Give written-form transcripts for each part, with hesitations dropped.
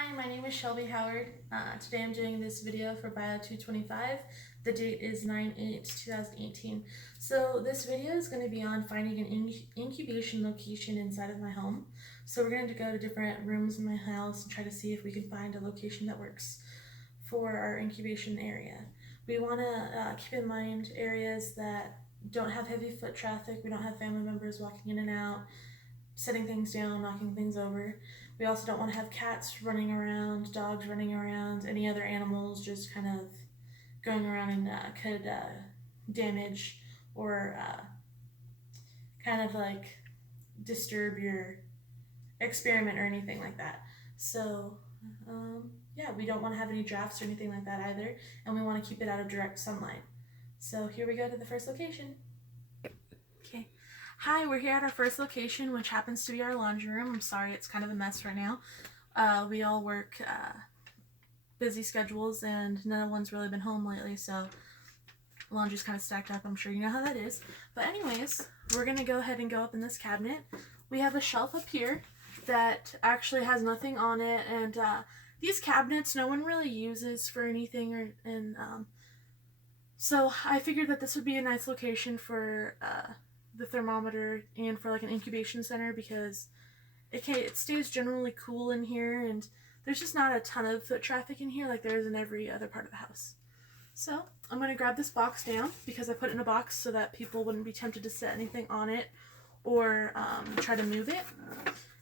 Hi, my name is Shelby Howard. Today I'm doing this video for Bio 225. The date is 9/8/2018. So this video is going to be on finding an incubation location inside of my home. So we're going to go to different rooms in my house and try to see if we can find a location that works for our incubation area. We want to keep in mind areas that don't have heavy foot traffic. We don't have family members walking in and out, setting things down, knocking things over. We also don't want to have cats running around, dogs running around, any other animals just kind of going around and could damage or kind of like disturb your experiment or anything like that. So, yeah, we don't want to have any drafts or anything like that either, and we want to keep it out of direct sunlight. So here we go to the first location. Okay. Hi, we're here at our first location, which happens to be our laundry room. I'm sorry, it's kind of a mess right now. We all work busy schedules, and no one's really been home lately, so laundry's kind of stacked up. I'm sure you know how that is. But anyways, we're going to go ahead and go up in this cabinet. We have a shelf up here that actually has nothing on it, and these cabinets no one really uses for anything, so I figured that this would be a nice location for the thermometer and for like an incubation center, because it stays generally cool in here, and there's just not a ton of foot traffic in here like there is in every other part of the house. So I'm going to grab this box down because I put it in a box so that people wouldn't be tempted to set anything on it or try to move it.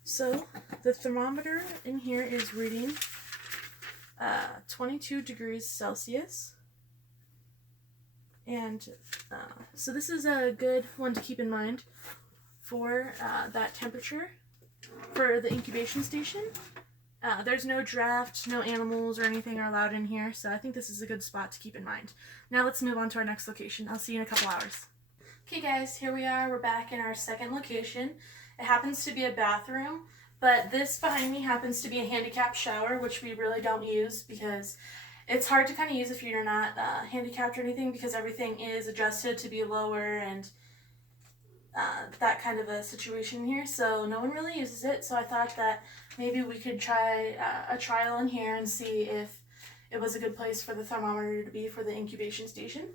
So the thermometer in here is reading 22 degrees Celsius. And so this is a good one to keep in mind for that temperature for the incubation station. There's no draft, no animals or anything are allowed in here, so I think this is a good spot to keep in mind. Now let's move on to our next location. I'll see you in a couple hours. Okay guys, here we are. We're back in our second location. It happens to be a bathroom, but this behind me happens to be a handicapped shower, which we really don't use because it's hard to kind of use if you're not handicapped or anything, because everything is adjusted to be lower and that kind of a situation here, so no one really uses it. So I thought that maybe we could try a trial in here and see if it was a good place for the thermometer to be for the incubation station.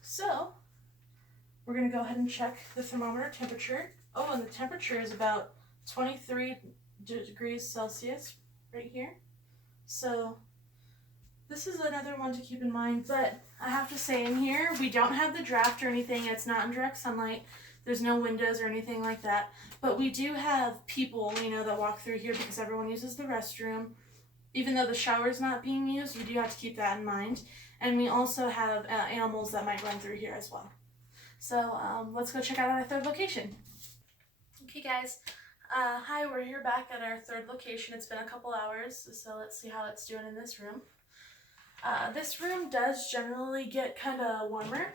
So we're going to go ahead and check the thermometer temperature. Oh, and the temperature is about 23 degrees Celsius right here. So this is another one to keep in mind, but I have to say in here, we don't have the draft or anything. It's not in direct sunlight. There's no windows or anything like that. But we do have people, that walk through here because everyone uses the restroom. Even though the shower is not being used, we do have to keep that in mind. And we also have animals that might run through here as well. So let's go check out our third location. Okay guys, hi, we're here back at our third location. It's been a couple hours, so let's see how it's doing in this room. This room does generally get kind of warmer.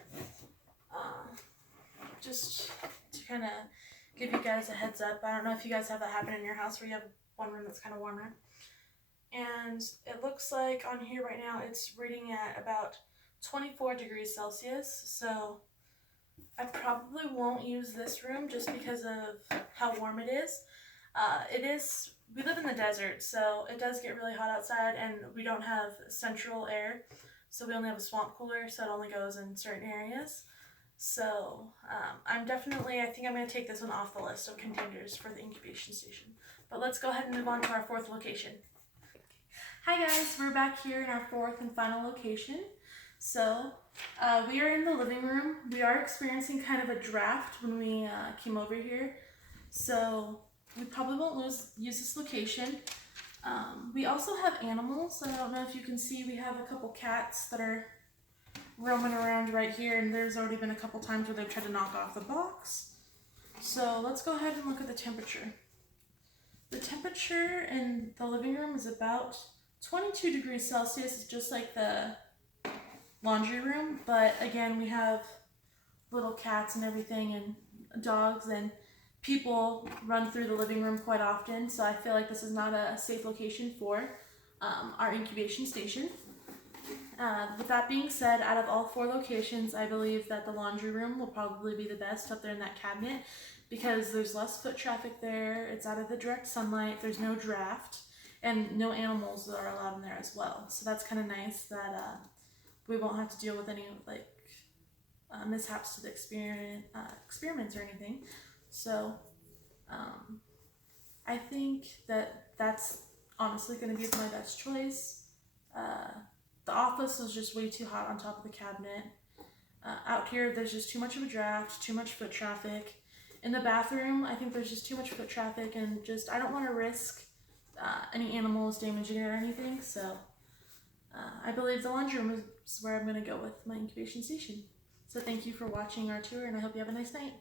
Just to kind of give you guys a heads up. I don't know if you guys have that happen in your house where you have one room that's kind of warmer. And it looks like on here right now it's reading at about 24 degrees Celsius. So I probably won't use this room just because of how warm it is. We live in the desert, so it does get really hot outside, and we don't have central air, so we only have a swamp cooler, so it only goes in certain areas. So I think I'm going to take this one off the list of contenders for the incubation station. But let's go ahead and move on to our fourth location. Hi guys, we're back here in our fourth and final location. So we are in the living room. We are experiencing kind of a draft when we came over here, so we probably won't use this location. We also have animals. I don't know if you can see, we have a couple cats that are roaming around right here, and there's already been a couple times where they've tried to knock off the box. So let's go ahead and look at the temperature. The temperature in the living room is about 22 degrees Celsius, just like the laundry room, but again, we have little cats and everything, and dogs, and people run through the living room quite often, so I feel like this is not a safe location for our incubation station. With that being said, out of all four locations, I believe that the laundry room will probably be the best up there in that cabinet because there's less foot traffic there, it's out of the direct sunlight, there's no draft, and no animals that are allowed in there as well. So that's kind of nice that we won't have to deal with any like mishaps to the experiments or anything. So I think that that's honestly going to be my best choice. The office was just way too hot on top of the cabinet. Out here, there's just too much of a draft, too much foot traffic. In the bathroom, I think there's just too much foot traffic, and just I don't want to risk any animals damaging it or anything. So I believe the laundry room is where I'm going to go with my incubation station. So thank you for watching our tour, and I hope you have a nice night.